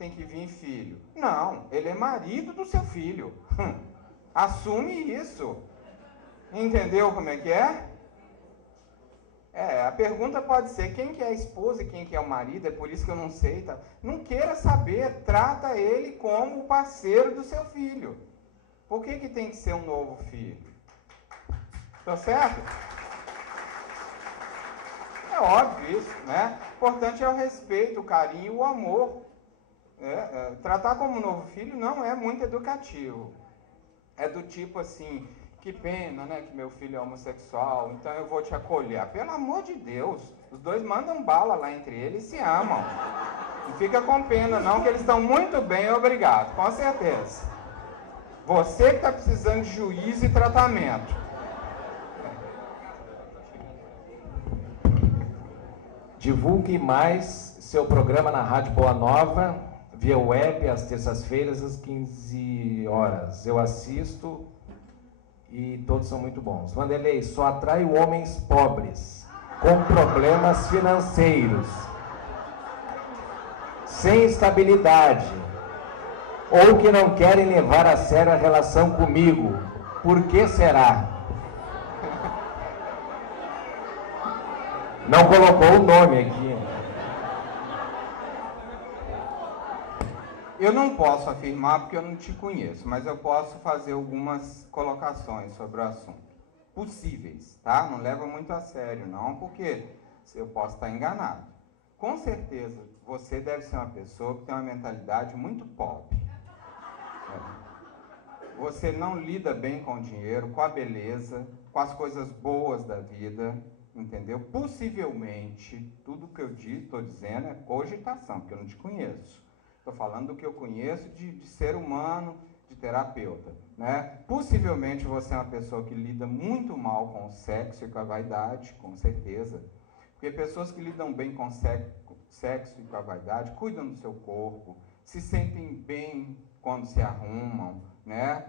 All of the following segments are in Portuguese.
tem que vir filho. Não, ele é marido do seu filho. Assume isso. Entendeu como é que é? A pergunta pode ser quem que é a esposa e quem que é o marido, é por isso que eu não sei. Tá? Não queira saber, trata ele como o parceiro do seu filho. Por que tem que ser um novo filho? Tá certo? É óbvio isso, né? O importante é o respeito, o carinho e o amor. Tratar como novo filho não é muito educativo. É do tipo assim, que pena, né, que meu filho é homossexual, então eu vou te acolher. Pelo amor de Deus, os dois mandam bala lá entre eles e se amam. Não fica com pena não, que eles estão muito bem, obrigado, com certeza. Você que está precisando de juízo e tratamento. Divulgue mais seu programa na Rádio Boa Nova, via web, às terças-feiras, às 15 horas. Eu assisto e todos são muito bons. Vanderlei, só atraio homens pobres, com problemas financeiros, sem estabilidade, ou que não querem levar a sério a relação comigo. Por que será? Não colocou o nome aqui. Eu não posso afirmar porque eu não te conheço, mas eu posso fazer algumas colocações sobre o assunto. Possíveis, tá? Não leva muito a sério, não, porque eu posso estar enganado. Com certeza, você deve ser uma pessoa que tem uma mentalidade muito pobre. Você não lida bem com o dinheiro, com a beleza, com as coisas boas da vida, entendeu? Possivelmente, tudo que eu estou dizendo é cogitação, porque eu não te conheço. Estou falando do que eu conheço de ser humano, de terapeuta, né? Possivelmente você é uma pessoa que lida muito mal com o sexo e com a vaidade, com certeza. Porque pessoas que lidam bem com sexo e com a vaidade, cuidam do seu corpo, se sentem bem quando se arrumam, né?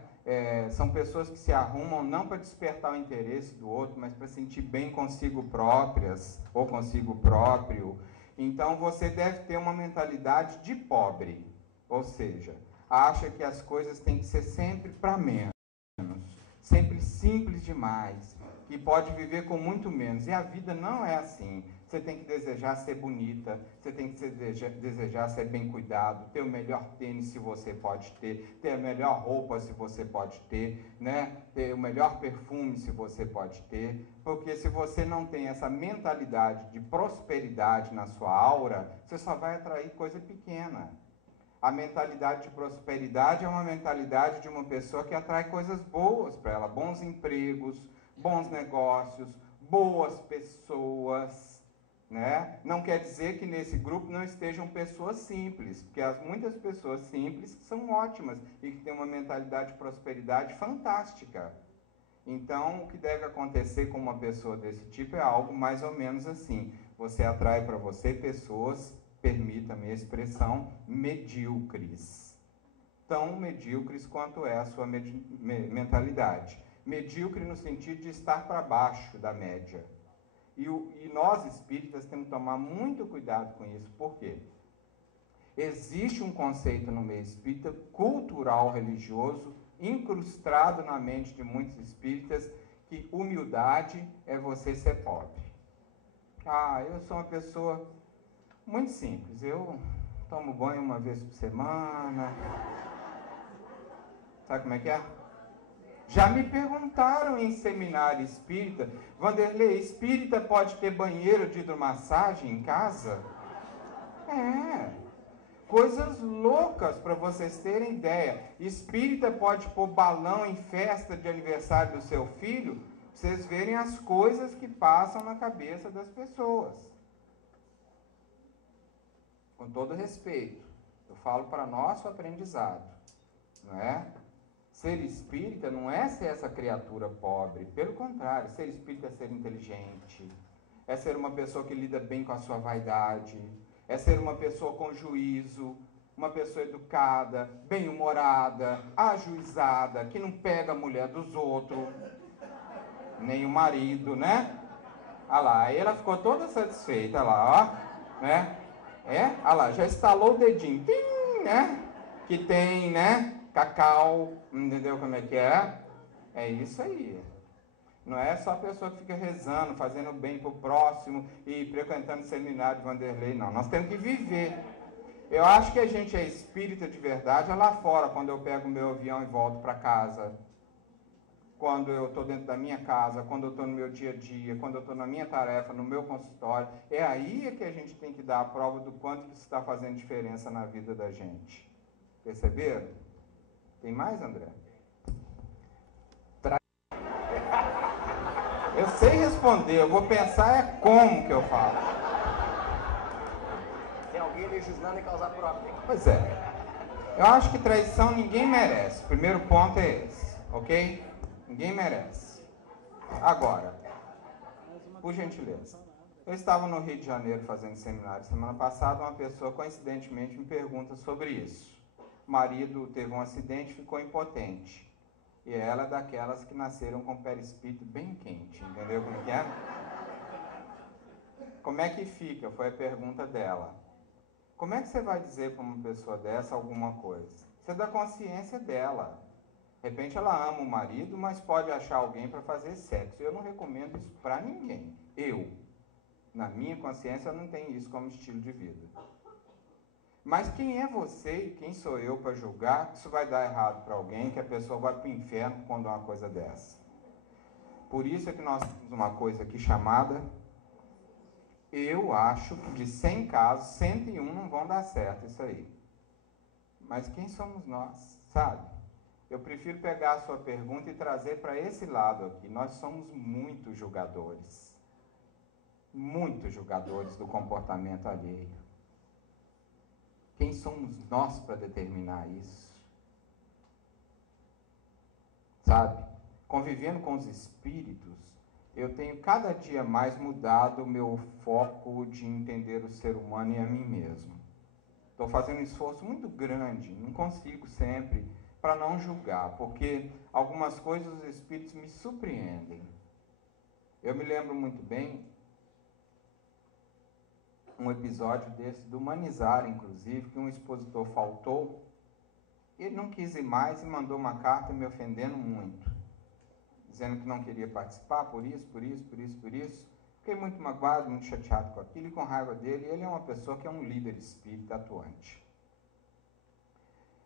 São pessoas que se arrumam não para despertar o interesse do outro, mas para sentir bem consigo próprias ou consigo próprio. Então, você deve ter uma mentalidade de pobre, ou seja, acha que as coisas têm que ser sempre para menos, sempre simples demais, que pode viver com muito menos. E a vida não é assim. Você tem que desejar ser bonita, você tem que desejar ser bem cuidado, ter o melhor tênis se você pode ter a melhor roupa se você pode ter, né? Ter o melhor perfume se você pode ter, porque se você não tem essa mentalidade de prosperidade na sua aura, você só vai atrair coisa pequena. A mentalidade de prosperidade é uma mentalidade de uma pessoa que atrai coisas boas para ela, bons empregos, bons negócios, boas pessoas, né? Não quer dizer que nesse grupo não estejam pessoas simples, porque muitas pessoas simples são ótimas e que têm uma mentalidade de prosperidade fantástica. Então, o que deve acontecer com uma pessoa desse tipo é algo mais ou menos assim. Você atrai para você pessoas, permita-me a expressão, medíocres. Tão medíocres quanto é a sua mentalidade. Medíocre no sentido de estar para baixo da média. E nós espíritas temos que tomar muito cuidado com isso. Por quê? Existe um conceito no meio espírita, cultural, religioso, incrustado na mente de muitos espíritas, que humildade é você ser pobre. Eu sou uma pessoa muito simples. Eu tomo banho uma vez por semana. Sabe como é que é? Já me perguntaram em seminário espírita, Vanderlei, espírita pode ter banheiro de hidromassagem em casa? Coisas loucas para vocês terem ideia. Espírita pode pôr balão em festa de aniversário do seu filho? Pra vocês verem as coisas que passam na cabeça das pessoas. Com todo respeito, eu falo para nosso aprendizado, não é? Ser espírita não é ser essa criatura pobre, pelo contrário, ser espírita é ser inteligente, é ser uma pessoa que lida bem com a sua vaidade, é ser uma pessoa com juízo, uma pessoa educada, bem-humorada, ajuizada, que não pega a mulher dos outros, nem o marido, né? Olha lá, aí ela ficou toda satisfeita, olha lá, ó, né? Olha lá, já estalou o dedinho, tim, tem, né? Que tem, né? Cacau, entendeu como é que é? É isso aí. Não é só a pessoa que fica rezando, fazendo bem pro próximo e frequentando o seminário de Vanderlei, não. Nós temos que viver. Eu acho que a gente é espírita de verdade é lá fora, quando eu pego o meu avião e volto para casa. Quando eu estou dentro da minha casa, quando eu estou no meu dia a dia, quando eu estou na minha tarefa, no meu consultório. É aí que a gente tem que dar a prova do quanto que isso está fazendo diferença na vida da gente. Perceberam? Tem mais, André? Eu sei responder, eu vou pensar é como que eu falo. Tem alguém legislando e causar problema. Pois é. Eu acho que traição ninguém merece. O primeiro ponto é esse, ok? Ninguém merece. Agora, por gentileza. Eu estava no Rio de Janeiro fazendo seminário semana passada, uma pessoa coincidentemente me pergunta sobre isso. O marido teve um acidente e ficou impotente. E ela é daquelas que nasceram com o perispírito bem quente, entendeu como que é? Como é que fica? Foi a pergunta dela. Como é que você vai dizer para uma pessoa dessa alguma coisa? Você dá consciência dela. De repente ela ama o marido, mas pode achar alguém para fazer sexo. Eu não recomendo isso para ninguém. Na minha consciência, eu não tenho isso como estilo de vida. Mas quem é você e quem sou eu para julgar que isso vai dar errado para alguém, que a pessoa vai para o inferno quando uma coisa dessa? Por isso é que nós temos uma coisa aqui chamada, eu acho que de 100 casos, 101 não vão dar certo isso aí. Mas quem somos nós, sabe? Eu prefiro pegar a sua pergunta e trazer para esse lado aqui. Nós somos muito julgadores. Muito julgadores do comportamento alheio. Quem somos nós para determinar isso? Sabe? Convivendo com os espíritos, eu tenho cada dia mais mudado o meu foco de entender o ser humano e a mim mesmo. Estou fazendo um esforço muito grande, não consigo sempre, para não julgar, porque algumas coisas os espíritos me surpreendem. Eu me lembro muito bem um episódio desse, do Humanizar, inclusive, que um expositor faltou, ele não quis ir mais e mandou uma carta me ofendendo muito, dizendo que não queria participar por isso. Fiquei muito magoado, muito chateado com aquilo e com raiva dele. Ele é uma pessoa que é um líder espírita atuante.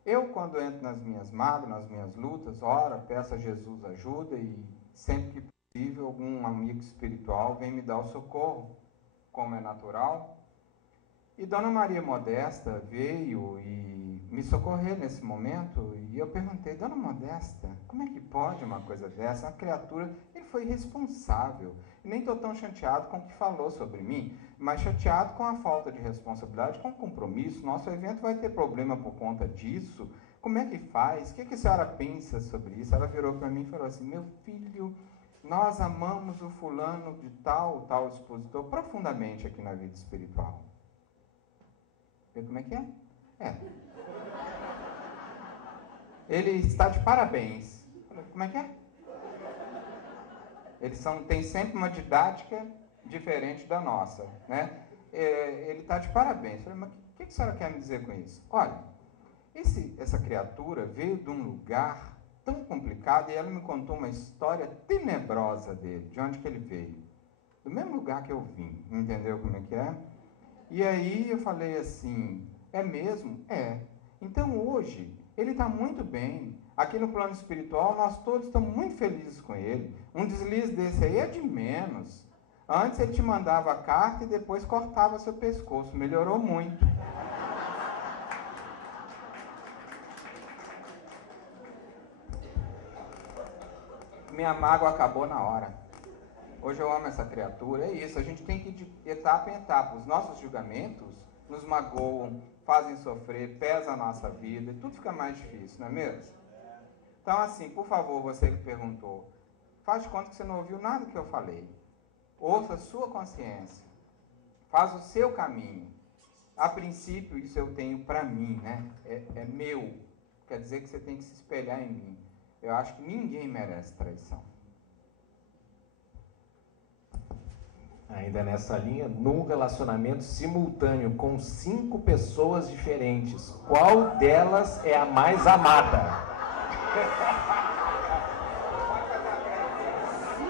Eu, quando entro nas minhas mágoas, nas minhas lutas, oro, peço a Jesus ajuda e sempre que possível algum amigo espiritual vem me dar o socorro, como é natural. E Dona Maria Modesta veio e me socorrer nesse momento, e eu perguntei, Dona Modesta, como é que pode uma coisa dessa? Uma criatura, ele foi irresponsável. E nem estou tão chateado com o que falou sobre mim, mas chateado com a falta de responsabilidade, com o compromisso. Nosso evento vai ter problema por conta disso. Como é que faz? O que a senhora pensa sobre isso? Ela virou para mim e falou assim, meu filho, nós amamos o fulano de tal expositor profundamente aqui na vida espiritual. Vê como é que é? Ele está de parabéns. Como é que é? Eles têm sempre uma didática diferente da nossa, né? Ele está de parabéns. Eu falei, mas o que a senhora quer me dizer com isso? Olha, essa criatura veio de um lugar tão complicado e ela me contou uma história tenebrosa dele, de onde que ele veio. Do mesmo lugar que eu vim, entendeu como é que é? E aí eu falei assim, é mesmo? É. Então hoje, ele está muito bem. Aqui no plano espiritual, nós todos estamos muito felizes com ele. Um deslize desse aí é de menos. Antes ele te mandava a carta e depois cortava seu pescoço. Melhorou muito. Minha mágoa acabou na hora. Hoje eu amo essa criatura, é isso, a gente tem que ir de etapa em etapa. Os nossos julgamentos nos magoam, fazem sofrer, pesam a nossa vida, e tudo fica mais difícil, não é mesmo? Então assim, por favor, você que perguntou, faz de conta que você não ouviu nada que eu falei. Ouça a sua consciência, faz o seu caminho. A princípio, isso eu tenho para mim, né? É meu, quer dizer que você tem que se espelhar em mim. Eu acho que ninguém merece traição. Ainda nessa linha, num relacionamento simultâneo com 5 pessoas diferentes, qual delas é a mais amada?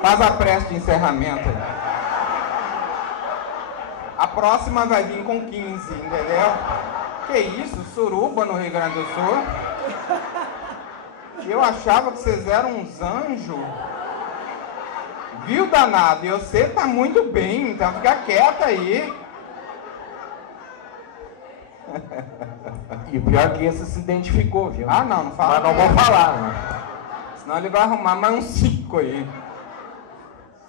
Faz a prece de encerramento. A próxima vai vir com 15, entendeu? Que isso, suruba no Rio Grande do Sul? Eu achava que vocês eram uns anjos. Viu, danado? E você tá muito bem, então fica quieta aí. E o pior é que esse se identificou, viu? Ah, não fala. Mas não vou falar, né? Senão ele vai arrumar mais uns 5 aí.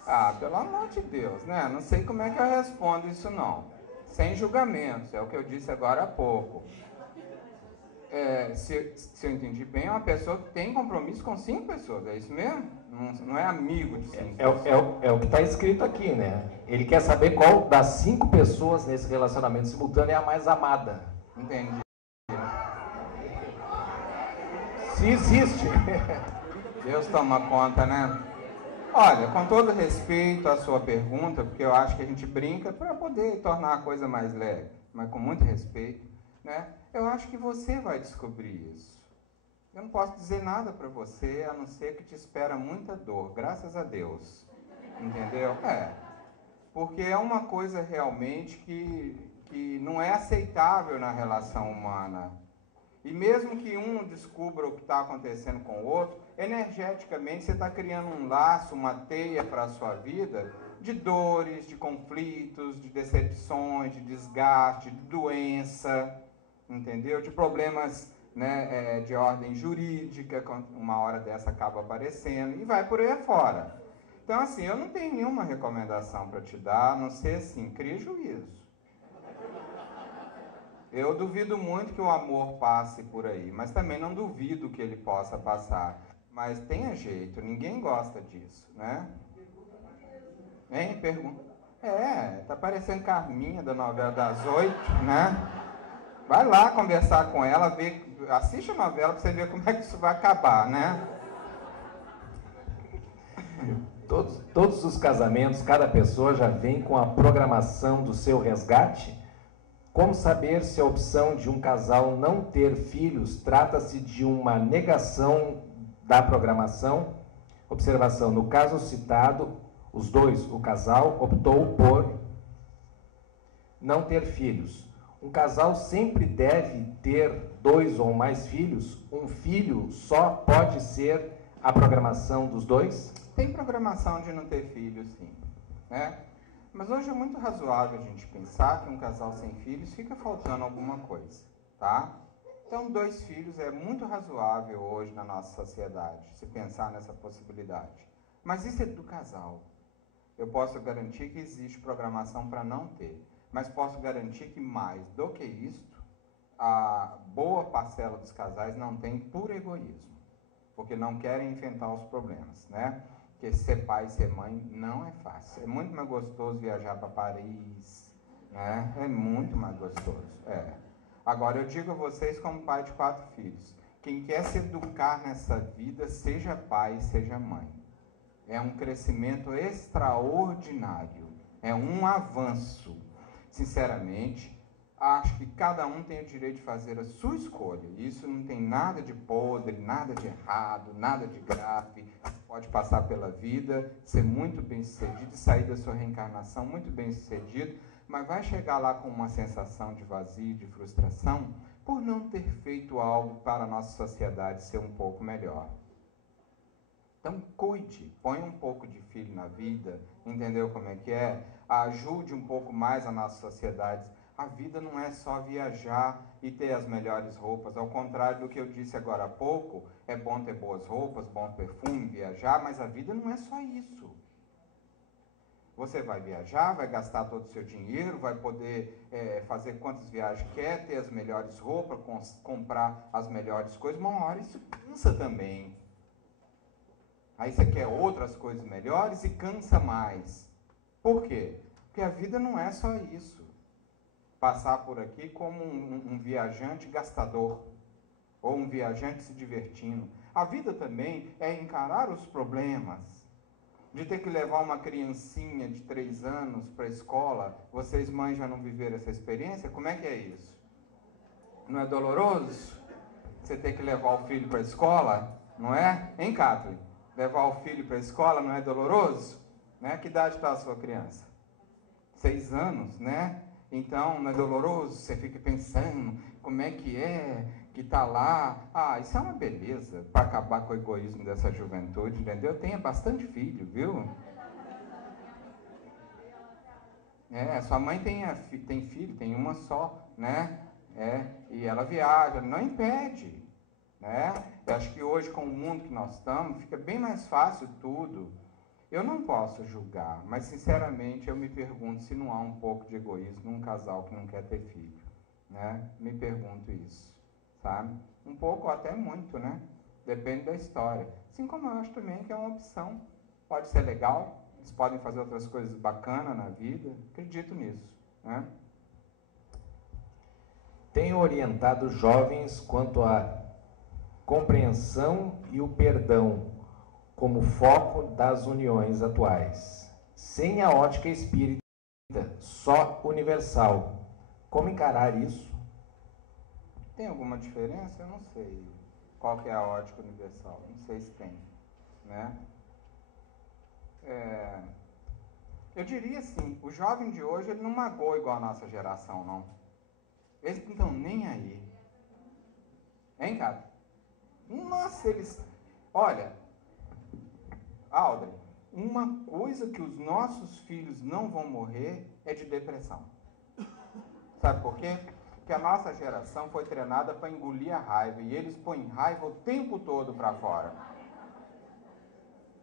Ah, pelo amor de Deus, né? Não sei como é que eu respondo isso, não. Sem julgamentos, é o que eu disse agora há pouco. Se eu entendi bem, é uma pessoa que tem compromisso com 5 pessoas, é isso mesmo? Não é amigo de 5 pessoas. É o que está escrito aqui, né? Ele quer saber qual das 5 pessoas nesse relacionamento simultâneo é a mais amada. Entendi. Se existe. Deus toma conta, né? Olha, com todo respeito à sua pergunta, porque eu acho que a gente brinca para poder tornar a coisa mais leve, mas com muito respeito, né? Eu acho que você vai descobrir isso. Eu não posso dizer nada para você, a não ser que te espera muita dor, graças a Deus. Entendeu? Porque é uma coisa realmente que não é aceitável na relação humana. E mesmo que um descubra o que está acontecendo com o outro, energeticamente você está criando um laço, uma teia para a sua vida de dores, de conflitos, de decepções, de desgaste, de doença, entendeu? De problemas, né, de ordem jurídica, uma hora dessa acaba aparecendo, e vai por aí afora. Então, assim, eu não tenho nenhuma recomendação para te dar, a não ser assim, crie juízo. Eu duvido muito que o amor passe por aí, mas também não duvido que ele possa passar. Mas tenha jeito, ninguém gosta disso, né? Hein? Pergunta. Tá parecendo Carminha da novela das 8, né? Vai lá conversar com ela, assiste a novela para você ver como é que isso vai acabar, né? Todos os casamentos, cada pessoa já vem com a programação do seu resgate? Como saber se a opção de um casal não ter filhos trata-se de uma negação da programação? Observação, no caso citado, os dois, o casal, optou por não ter filhos. Um casal sempre deve ter 2 ou mais filhos? Um filho só pode ser a programação dos dois? Tem programação de não ter filhos, sim, né? Mas hoje é muito razoável a gente pensar que um casal sem filhos fica faltando alguma coisa, tá? Então, 2 filhos é muito razoável hoje na nossa sociedade, se pensar nessa possibilidade. Mas isso é do casal. Eu posso garantir que existe programação para não ter, mas posso garantir que mais do que isto, a boa parcela dos casais não tem por egoísmo, porque não querem enfrentar os problemas, né? Porque ser pai e ser mãe não é fácil. É muito mais gostoso viajar para Paris, né? É muito mais gostoso. Agora, eu digo a vocês como pai de 4 filhos, quem quer se educar nessa vida, seja pai, seja mãe. É um crescimento extraordinário. É um avanço. Sinceramente, acho que cada um tem o direito de fazer a sua escolha. Isso não tem nada de podre, nada de errado, nada de grave. Pode passar pela vida, ser muito bem-sucedido, sair da sua reencarnação muito bem-sucedido, mas vai chegar lá com uma sensação de vazio, de frustração, por não ter feito algo para a nossa sociedade ser um pouco melhor. Então, cuide, põe um pouco de filho na vida, entendeu como é que é? Ajude um pouco mais a nossa sociedade. A vida não é só viajar e ter as melhores roupas. Ao contrário do que eu disse agora há pouco, é bom ter boas roupas, bom perfume, viajar, mas a vida não é só isso. Você vai viajar, vai gastar todo o seu dinheiro, vai poder fazer quantas viagens quer, ter as melhores roupas, comprar as melhores coisas, mas uma hora isso cansa também. Aí você quer outras coisas melhores e cansa mais. Por quê? Porque a vida não é só isso. Passar por aqui como um viajante gastador, ou um viajante se divertindo. A vida também é encarar os problemas, de ter que levar uma criancinha de 3 anos para a escola. Vocês, mães, já não viveram essa experiência? Como é que é isso? Não é doloroso? Você ter que levar o filho para a escola, não é? Hein, Kathleen? Levar o filho para a escola não é doloroso? Né? Que idade está a sua criança? 6 anos, né? Então, não é doloroso? Você fica pensando, como é que está lá? Ah, isso é uma beleza para acabar com o egoísmo dessa juventude, entendeu? Tenha bastante filho, viu? Sua mãe tem filho, tem uma só, né? E ela viaja, não impede, né? Eu acho que hoje, com o mundo que nós estamos, fica bem mais fácil tudo. Eu não posso julgar, mas sinceramente eu me pergunto se não há um pouco de egoísmo num casal que não quer ter filho, né? Me pergunto isso, sabe? Um pouco ou até muito, né? Depende da história. Assim como eu acho também que é uma opção. Pode ser legal, eles podem fazer outras coisas bacanas na vida, acredito nisso, né? Tenho orientado jovens quanto à compreensão e o perdão como foco das uniões atuais, sem a ótica espírita, só universal. Como encarar isso? Tem alguma diferença? Eu não sei qual que é a ótica universal, não sei se tem, né? Eu diria assim, o jovem de hoje ele não magoa igual a nossa geração, não. Eles não estão nem aí. Hein, cara? Nossa, eles... Olha, Aldrin, uma coisa que os nossos filhos não vão morrer é de depressão. Sabe por quê? Porque a nossa geração foi treinada para engolir a raiva e eles põem raiva o tempo todo para fora.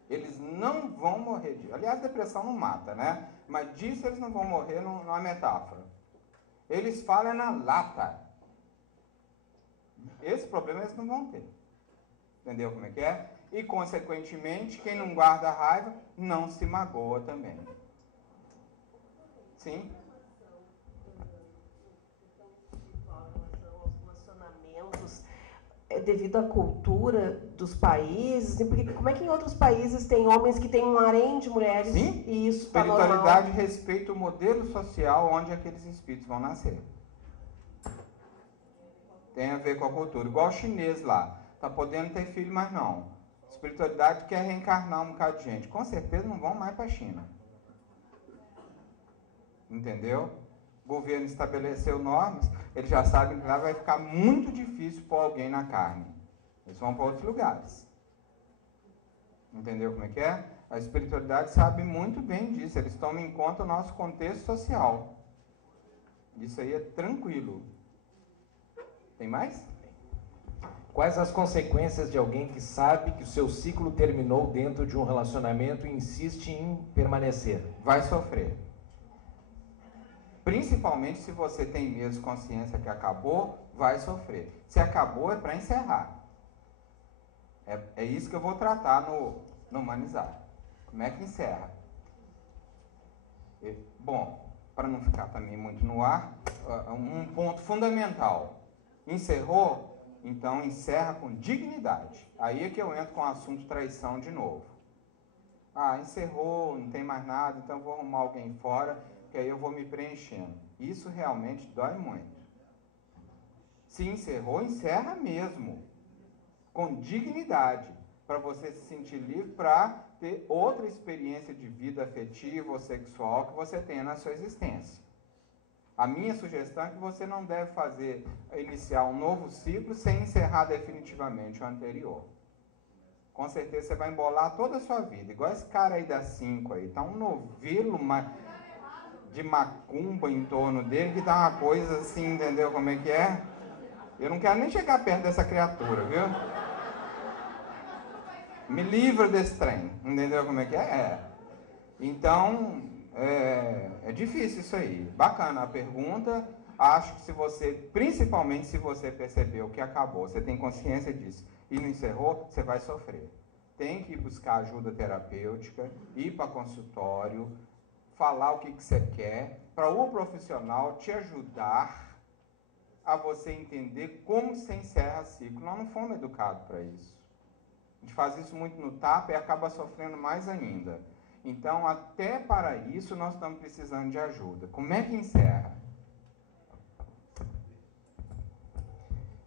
Eles não vão morrer disso. Aliás, depressão não mata, né? Mas disso eles não vão morrer numa metáfora. Eles falam na lata. Esse problema eles não vão ter. Entendeu como é que é? E, consequentemente, quem não guarda raiva não se magoa também. Sim? Devido à cultura dos países, porque como é que em outros países tem homens que têm um harém de mulheres? Sim. E isso está normal? Espiritualidade respeita o modelo social onde aqueles espíritos vão nascer. Tem a ver com a cultura. Igual o chinês lá. Está podendo ter filho, mas não. Espiritualidade quer reencarnar um bocado de gente. Com certeza não vão mais para a China. Entendeu? O governo estabeleceu normas, eles já sabem que lá vai ficar muito difícil pôr alguém na carne. Eles vão para outros lugares. Entendeu como é que é? A espiritualidade sabe muito bem disso, eles tomam em conta o nosso contexto social. Isso aí é tranquilo. Tem mais? Quais as consequências de alguém que sabe que o seu ciclo terminou dentro de um relacionamento e insiste em permanecer? Vai sofrer. Principalmente se você tem mesmo consciência que acabou, vai sofrer. Se acabou, é para encerrar. É isso que eu vou tratar no Humanizar. Como é que encerra? Bom, para não ficar também muito no ar, um ponto fundamental. Encerrou? Então encerra com dignidade. Aí é que eu entro com o assunto traição de novo. Ah, encerrou, não tem mais nada, então vou arrumar alguém fora, que aí eu vou me preenchendo. Isso realmente dói muito. Se encerrou, encerra mesmo. Com dignidade. Para você se sentir livre para ter outra experiência de vida afetiva ou sexual que você tenha na sua existência. A minha sugestão é que você não deve iniciar um novo ciclo sem encerrar definitivamente o anterior. Com certeza você vai embolar toda a sua vida. Igual esse cara aí das 5 aí. Tá um novelo de macumba em torno dele que tá uma coisa assim, entendeu como é que é? Eu não quero nem chegar perto dessa criatura, viu? Me livra desse trem, entendeu como é que é? Então, é difícil isso aí. Bacana a pergunta. Acho que principalmente se você percebeu que acabou, você tem consciência disso e não encerrou, você vai sofrer. Tem que ir buscar ajuda terapêutica, ir para consultório, falar o que você quer, para o profissional te ajudar a você entender como você encerra ciclo. Nós não fomos educados para isso. A gente faz isso muito no tapa e acaba sofrendo mais ainda. Então, até para isso, nós estamos precisando de ajuda. Como é que encerra?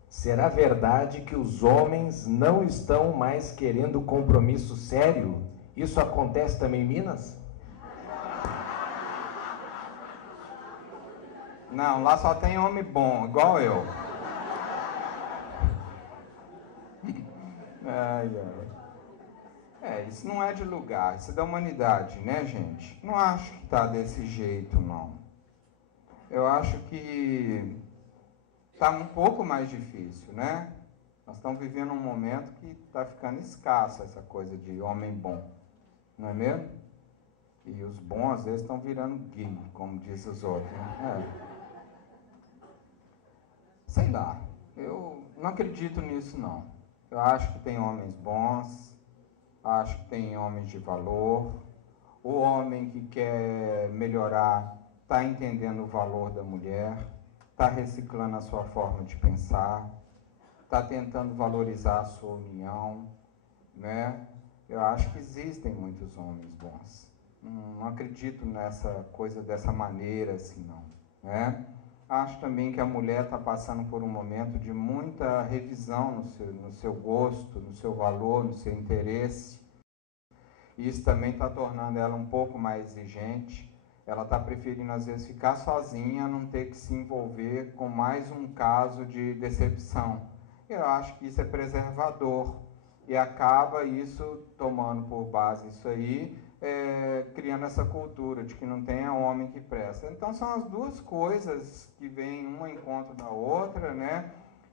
Será verdade que os homens não estão mais querendo compromisso sério? Isso acontece também em Minas? Não, lá só tem homem bom, igual eu. Ai, ai. Isso não é de lugar, isso é da humanidade, né, gente? Não acho que está desse jeito, não. Eu acho que está um pouco mais difícil, né? Nós estamos vivendo um momento que está ficando escasso essa coisa de homem bom, não é mesmo? E os bons, às vezes, estão virando gay, como dizem os outros, né? Sei lá, eu não acredito nisso, não. Eu acho que tem homens bons, acho que tem homens de valor. O homem que quer melhorar está entendendo o valor da mulher, está reciclando a sua forma de pensar, está tentando valorizar a sua união, né? Eu acho que existem muitos homens bons. Não acredito nessa coisa dessa maneira, assim, não, né? Acho também que a mulher está passando por um momento de muita revisão no seu gosto, no seu valor, no seu interesse. Isso também está tornando ela um pouco mais exigente. Ela está preferindo, às vezes, ficar sozinha, não ter que se envolver com mais um caso de decepção. Eu acho que isso é preservador. E acaba isso, tomando por base isso aí, criando essa cultura de que não tem homem que presta. Então, são as duas coisas que vêm uma em conta da outra, né?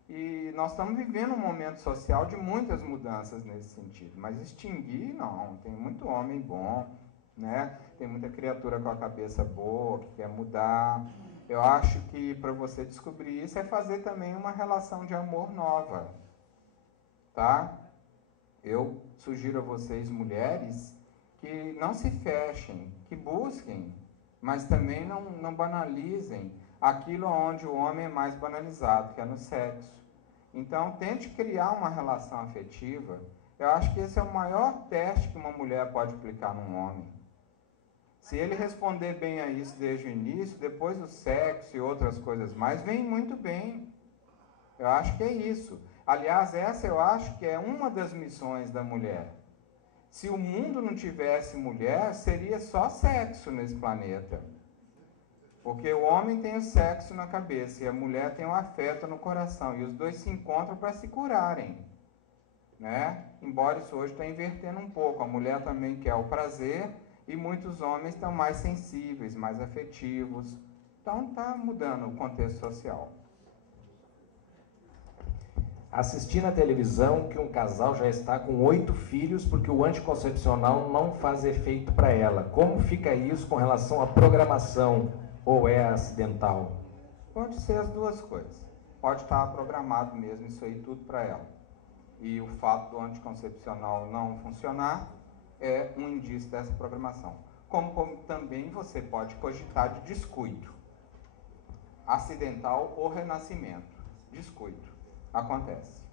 E nós estamos vivendo um momento social de muitas mudanças nesse sentido. Mas extinguir, não. Tem muito homem bom, né? Tem muita criatura com a cabeça boa, que quer mudar. Eu acho que para você descobrir isso é fazer também uma relação de amor nova, tá? Eu sugiro a vocês, mulheres, que não se fechem, que busquem, mas também não banalizem aquilo onde o homem é mais banalizado, que é no sexo. Então, tente criar uma relação afetiva. Eu acho que esse é o maior teste que uma mulher pode aplicar num homem. Se ele responder bem a isso desde o início, depois o sexo e outras coisas mais, vem muito bem. Eu acho que é isso. Aliás, essa eu acho que é uma das missões da mulher. Se o mundo não tivesse mulher, seria só sexo nesse planeta. Porque o homem tem o sexo na cabeça e a mulher tem o afeto no coração. E os dois se encontram para se curarem, né? Embora isso hoje está invertendo um pouco. A mulher também quer o prazer e muitos homens estão mais sensíveis, mais afetivos. Então está mudando o contexto social. Assisti na televisão que um casal já está com 8 filhos porque o anticoncepcional não faz efeito para ela. Como fica isso com relação à programação? Ou é acidental? Pode ser as duas coisas. Pode estar programado mesmo isso aí tudo para ela. E o fato do anticoncepcional não funcionar é um indício dessa programação. Como também você pode cogitar de descuido. Acidental ou renascimento. Descuido. Acontece.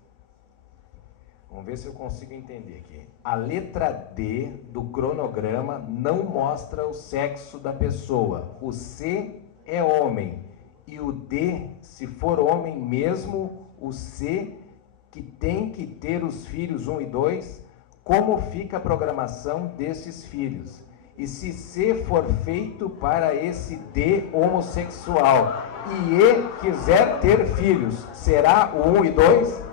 Vamos ver se eu consigo entender aqui. A letra D do cronograma não mostra o sexo da pessoa. O C é homem. E o D, se for homem mesmo, o C, que tem que ter os filhos 1 e 2, como fica a programação desses filhos? E se C for feito para esse D homossexual e E quiser ter filhos, será o 1 e 2?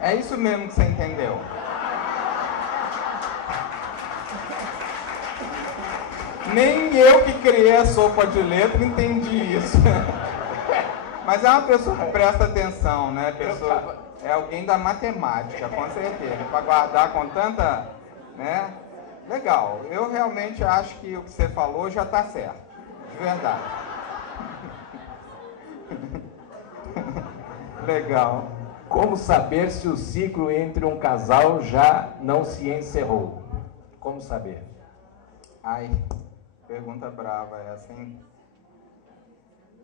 É isso mesmo que você entendeu. Nem eu que criei a sopa de letra entendi isso. Mas é uma pessoa que presta atenção, né? É alguém da matemática, com certeza. Para guardar com tanta, né? Legal. Eu realmente acho que o que você falou já está certo. De verdade. Legal. Como saber se o ciclo entre um casal já não se encerrou? Como saber? Ai, pergunta brava essa, hein?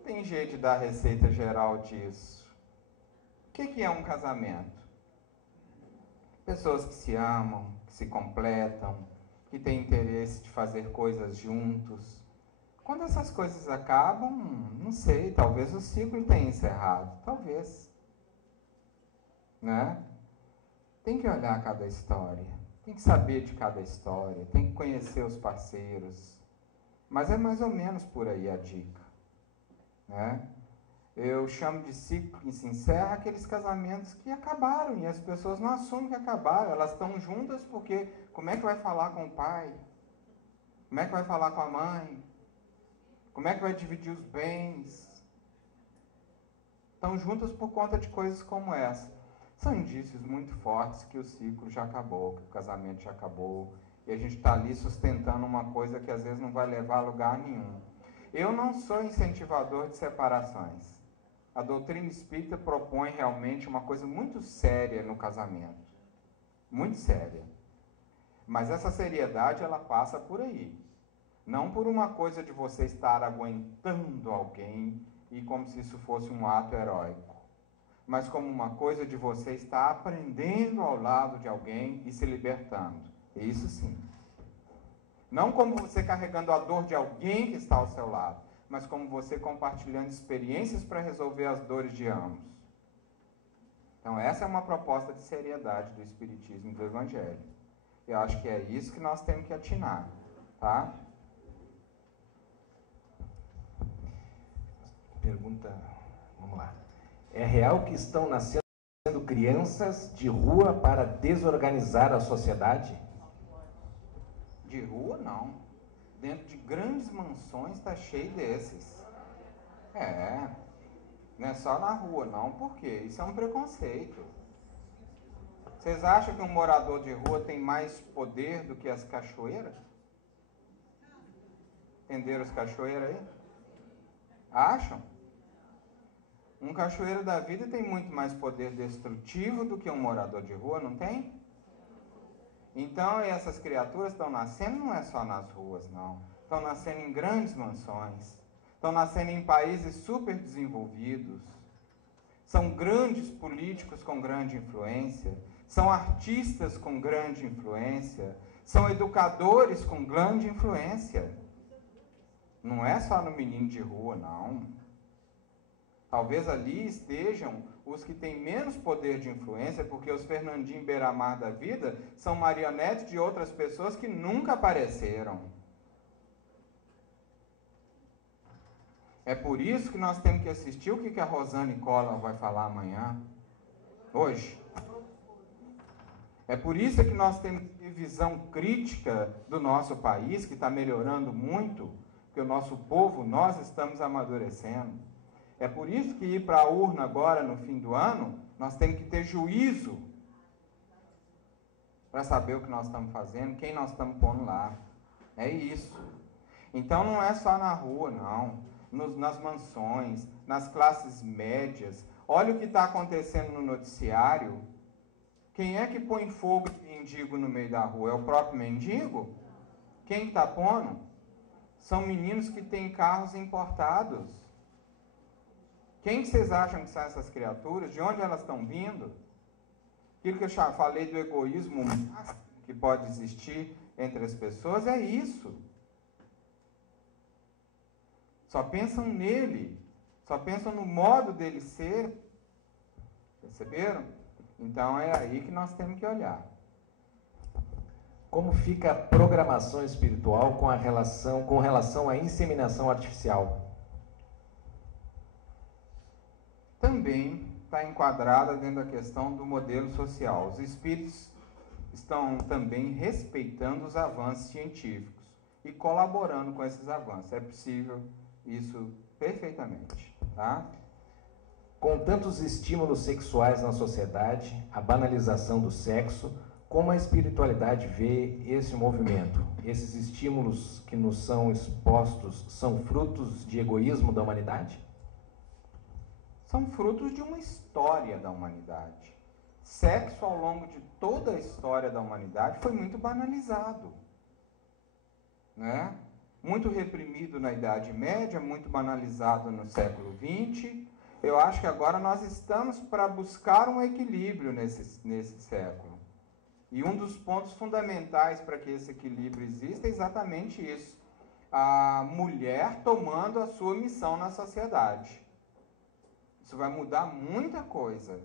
Tem jeito de dar receita geral disso. O que é um casamento? Pessoas que se amam, que se completam, que têm interesse de fazer coisas juntos. Quando essas coisas acabam, não sei, talvez o ciclo tenha encerrado, talvez. Né? Tem que olhar cada história, tem que saber de cada história, tem que conhecer os parceiros. Mas é mais ou menos por aí a dica. Né? Eu chamo de ciclo que se encerra aqueles casamentos que acabaram e as pessoas não assumem que acabaram. Elas estão juntas porque como é que vai falar com o pai? Como é que vai falar com a mãe? Como é que vai dividir os bens? Estão juntas por conta de coisas como essa. São indícios muito fortes que o ciclo já acabou, que o casamento já acabou. E a gente está ali sustentando uma coisa que às vezes não vai levar a lugar nenhum. Eu não sou incentivador de separações. A doutrina espírita propõe realmente uma coisa muito séria no casamento. Muito séria. Mas essa seriedade, ela passa por aí. Não por uma coisa de você estar aguentando alguém e como se isso fosse um ato heróico. Mas como uma coisa de você estar aprendendo ao lado de alguém e se libertando. Isso sim. Não como você carregando a dor de alguém que está ao seu lado, mas como você compartilhando experiências para resolver as dores de ambos. Então essa é uma proposta de seriedade do Espiritismo e do Evangelho. Eu acho que é isso que nós temos que atinar, tá? Pergunta, vamos lá. É real que estão nascendo crianças de rua para desorganizar a sociedade? De rua, não. Dentro de grandes mansões está cheio desses. Não é só na rua, não. Por quê? Isso é um preconceito. Vocês acham que um morador de rua tem mais poder do que as cachoeiras? Entenderam as cachoeiras aí? Acham? Um cachoeiro da vida tem muito mais poder destrutivo do que um morador de rua, não tem? Então, essas criaturas estão nascendo não é só nas ruas, não. Estão nascendo em grandes mansões. Estão nascendo em países super desenvolvidos. São grandes políticos com grande influência. São artistas com grande influência. São educadores com grande influência. Não é só no menino de rua, não. Talvez ali estejam os que têm menos poder de influência, porque os Fernandinho Beiramar da vida são marionetes de outras pessoas que nunca apareceram. É por isso que nós temos que assistir o que a Rosane Collor vai falar amanhã, hoje. É por isso que nós temos que ter visão crítica do nosso país, que está melhorando muito, porque o nosso povo, nós estamos amadurecendo. É por isso que ir para a urna agora, no fim do ano, nós temos que ter juízo para saber o que nós estamos fazendo, quem nós estamos pondo lá. É isso. Então não é só na rua, não. Nas mansões, nas classes médias. Olha o que está acontecendo no noticiário. Quem é que põe fogo de mendigo no meio da rua? É o próprio mendigo? Quem está pondo? São meninos que têm carros importados. Quem que vocês acham que são essas criaturas? De onde elas estão vindo? Aquilo que eu já falei do egoísmo que pode existir entre as pessoas é isso. Só pensam nele. Só pensam no modo dele ser. Perceberam? Então é aí que nós temos que olhar. Como fica a programação espiritual com relação à inseminação artificial? Também está enquadrada dentro da questão do modelo social. Os espíritos estão também respeitando os avanços científicos e colaborando com esses avanços. É possível isso perfeitamente, tá? Com tantos estímulos sexuais na sociedade, a banalização do sexo, como a espiritualidade vê esse movimento? Esses estímulos que nos são expostos são frutos de egoísmo da humanidade? São frutos de uma história da humanidade. Sexo, ao longo de toda a história da humanidade, foi muito banalizado. Né? Muito reprimido na Idade Média, muito banalizado no século XX. Eu acho que agora nós estamos para buscar um equilíbrio nesse século. E um dos pontos fundamentais para que esse equilíbrio exista é exatamente isso. A mulher tomando a sua missão na sociedade. Isso vai mudar muita coisa,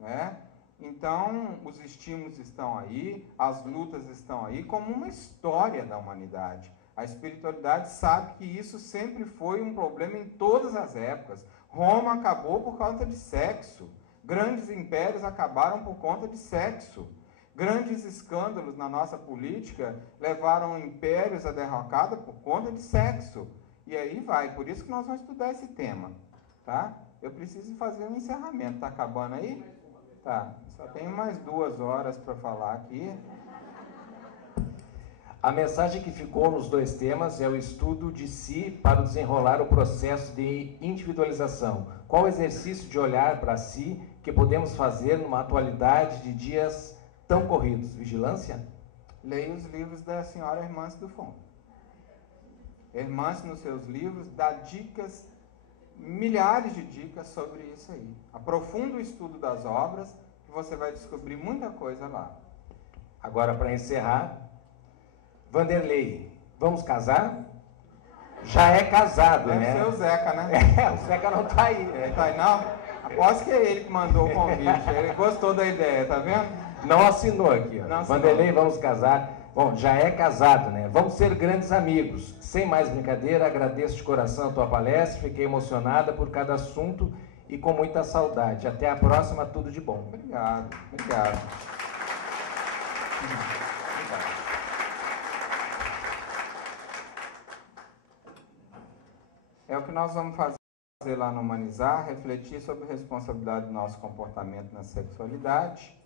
né? Então, os estímulos estão aí, as lutas estão aí, como uma história da humanidade. A espiritualidade sabe que isso sempre foi um problema em todas as épocas. Roma acabou por causa de sexo. Grandes impérios acabaram por conta de sexo. Grandes escândalos na nossa política levaram impérios à derrocada por conta de sexo. E aí vai, por isso que nós vamos estudar esse tema, tá? Eu preciso fazer um encerramento, tá acabando aí? Tá, só tenho mais 2 horas para falar aqui. A mensagem que ficou nos 2 temas é o estudo de si para desenrolar o processo de individualização. Qual o exercício de olhar para si que podemos fazer numa atualidade de dias tão corridos? Vigilância? Leia os livros da senhora Hermance do Fundo. Hermance, nos seus livros, dá dicas, milhares de dicas sobre isso aí. Aprofunda o estudo das obras, que você vai descobrir muita coisa lá. Agora, para encerrar, Vanderlei, vamos casar? Já é casado, Deve né? ser o Zeca, né? O Zeca não está aí. Tá aí, não? Aposto que é ele que mandou o convite. Ele gostou da ideia, tá vendo? Não assinou aqui, ó. Não assinou. Vanderlei, vamos casar. Bom, já é casado, né? Vamos ser grandes amigos. Sem mais brincadeira, agradeço de coração a tua palestra, fiquei emocionada por cada assunto e com muita saudade. Até a próxima, tudo de bom. Obrigado, obrigado. É o que nós vamos fazer lá no Humanizar, refletir sobre a responsabilidade do nosso comportamento na sexualidade.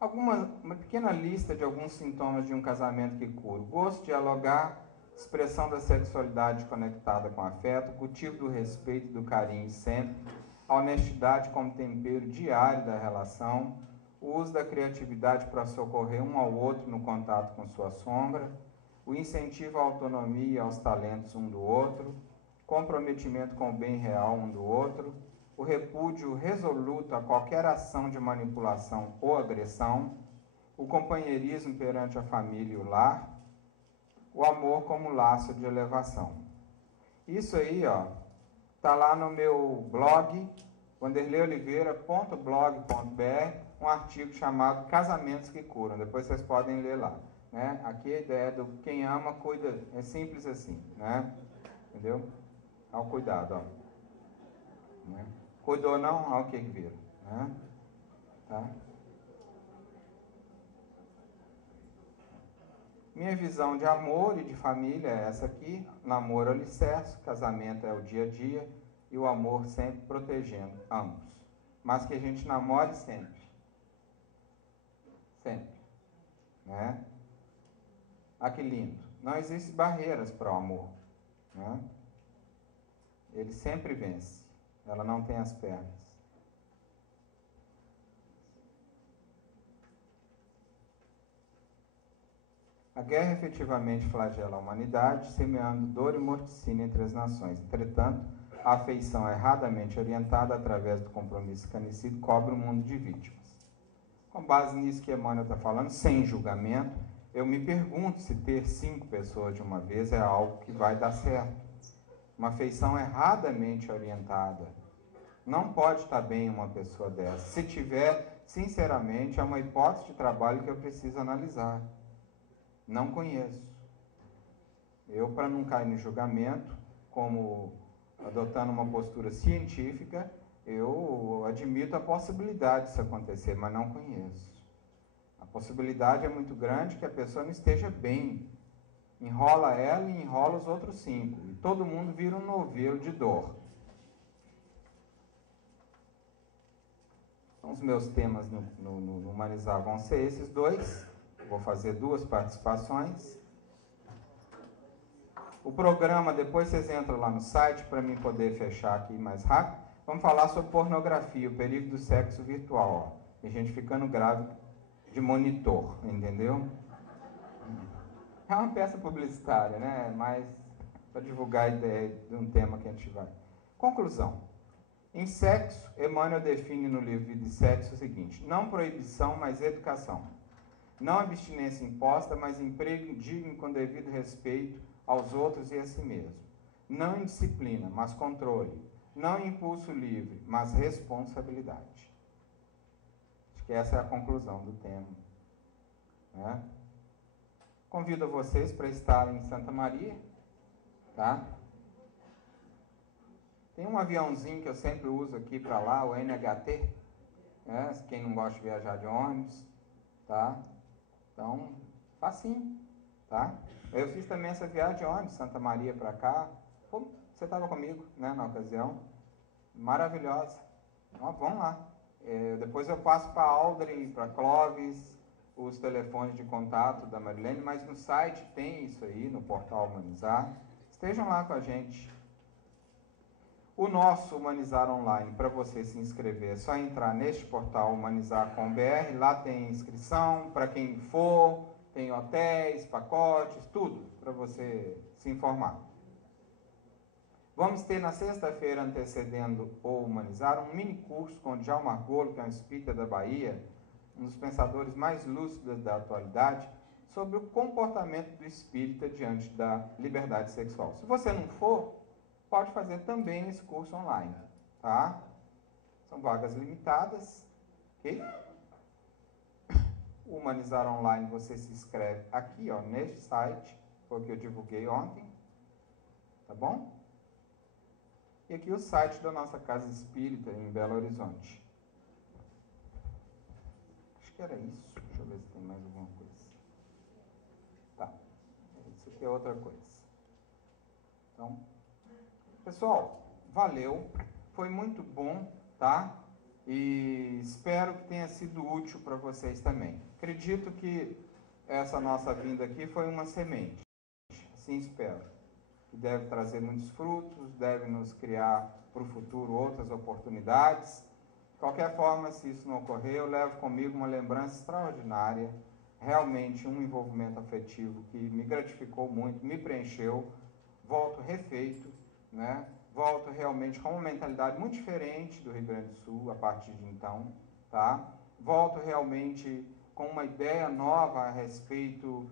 Uma pequena lista de alguns sintomas de um casamento que cura. Gosto, dialogar, expressão da sexualidade conectada com afeto, cultivo do respeito e do carinho sempre, a honestidade como tempero diário da relação, o uso da criatividade para socorrer um ao outro no contato com sua sombra, o incentivo à autonomia e aos talentos um do outro, comprometimento com o bem real um do outro, o repúdio resoluto a qualquer ação de manipulação ou agressão, o companheirismo perante a família e o lar, o amor como laço de elevação. Isso aí, ó, tá lá no meu blog, wanderleioliveira.blog.br, um artigo chamado Casamentos que Curam. Depois vocês podem ler lá, né? Aqui a ideia do quem ama, cuida, é simples assim, né? Entendeu? Ao cuidado, ó. Né? Cuidou não, ao que vira, né? Tá? Minha visão de amor e de família é essa aqui. Namoro é o alicerce, casamento é o dia a dia e o amor sempre protegendo ambos. Mas que a gente namore sempre. Sempre. Né? Ah, que lindo. Não existem barreiras para o amor. Né? Ele sempre vence. Ela não tem as pernas. A guerra efetivamente flagela a humanidade, semeando dor e morticínio entre as nações. Entretanto, a afeição erradamente orientada através do compromisso escarnecido cobre o mundo de vítimas. Com base nisso que Emmanuel está falando, sem julgamento, eu me pergunto se ter 5 pessoas de uma vez é algo que vai dar certo. Uma afeição erradamente orientada. Não pode estar bem uma pessoa dessa. Se tiver, sinceramente, é uma hipótese de trabalho que eu preciso analisar. Não conheço. Eu, para não cair no julgamento, como adotando uma postura científica, eu admito a possibilidade disso acontecer, mas não conheço. A possibilidade é muito grande que a pessoa não esteja bem. Enrola ela e enrola os outros 5. E todo mundo vira um novelo de dor. Então, os meus temas no Humanizar vão ser esses 2. Vou fazer 2 participações. O programa, depois vocês entram lá no site para mim poder fechar aqui mais rápido. Vamos falar sobre pornografia, o perigo do sexo virtual. Ó. E a gente ficando grávida de monitor, entendeu? É uma peça publicitária, né? Mas para divulgar a ideia de um tema que a gente vai. Conclusão. Em sexo, Emmanuel define no livro Vida e Sexo o seguinte: não proibição, mas educação. Não abstinência imposta, mas emprego digno com devido respeito aos outros e a si mesmo. Não indisciplina, mas controle. Não impulso livre, mas responsabilidade. Acho que essa é a conclusão do tema. Né? Convido vocês para estarem em Santa Maria, tá? Tem um aviãozinho que eu sempre uso aqui para lá, o NHT, né? Quem não gosta de viajar de ônibus, tá? Então, facinho, tá? Eu fiz também essa viagem de ônibus, Santa Maria para cá. Pô, você estava comigo, né, na ocasião. Maravilhosa. Então, vamos lá. Depois eu passo para Aldrin, para Clóvis, os telefones de contato da Marilene, mas no site tem isso aí, no portal Humanizar. Estejam lá com a gente. O nosso Humanizar Online, para você se inscrever, é só entrar neste portal humanizar.com.br, lá tem inscrição, para quem for, tem hotéis, pacotes, tudo, para você se informar. Vamos ter na sexta-feira, antecedendo o Humanizar, um mini curso com o Djalma Argolo, que é um espírita da Bahia, um dos pensadores mais lúcidos da atualidade, sobre o comportamento do espírita diante da liberdade sexual. Se você não for, pode fazer também esse curso online, tá? São vagas limitadas, ok? O Humanizar Online, você se inscreve aqui, ó, neste site, foi o que eu divulguei ontem, tá bom? E aqui o site da nossa Casa Espírita, em Belo Horizonte. Acho que era isso. Deixa eu ver se tem mais alguma coisa. Tá. Isso aqui é outra coisa. Então, pessoal, valeu. Foi muito bom, tá? E espero que tenha sido útil para vocês também. Acredito que essa nossa vinda aqui foi uma semente. Assim espero. Que deve trazer muitos frutos, deve nos criar para o futuro outras oportunidades. De qualquer forma, se isso não ocorrer, eu levo comigo uma lembrança extraordinária, realmente um envolvimento afetivo que me gratificou muito, me preencheu, volto refeito, né? Volto realmente com uma mentalidade muito diferente do Rio Grande do Sul a partir de então, tá? Volto realmente com uma ideia nova a respeito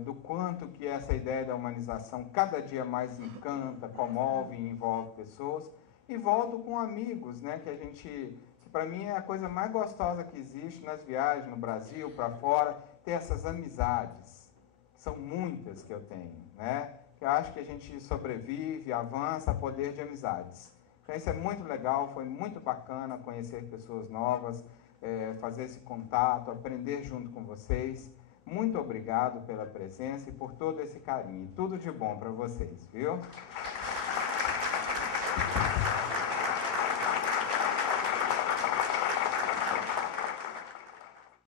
do quanto que essa ideia da humanização cada dia mais encanta, comove e envolve pessoas, e volto com amigos, né, que para mim é a coisa mais gostosa que existe nas viagens no Brasil, para fora, ter essas amizades, são muitas que eu tenho, né, que eu acho que a gente sobrevive, avança a poder de amizades. Então isso é muito legal, foi muito bacana conhecer pessoas novas, fazer esse contato, aprender junto com vocês. Muito obrigado pela presença e por todo esse carinho. Tudo de bom para vocês, viu?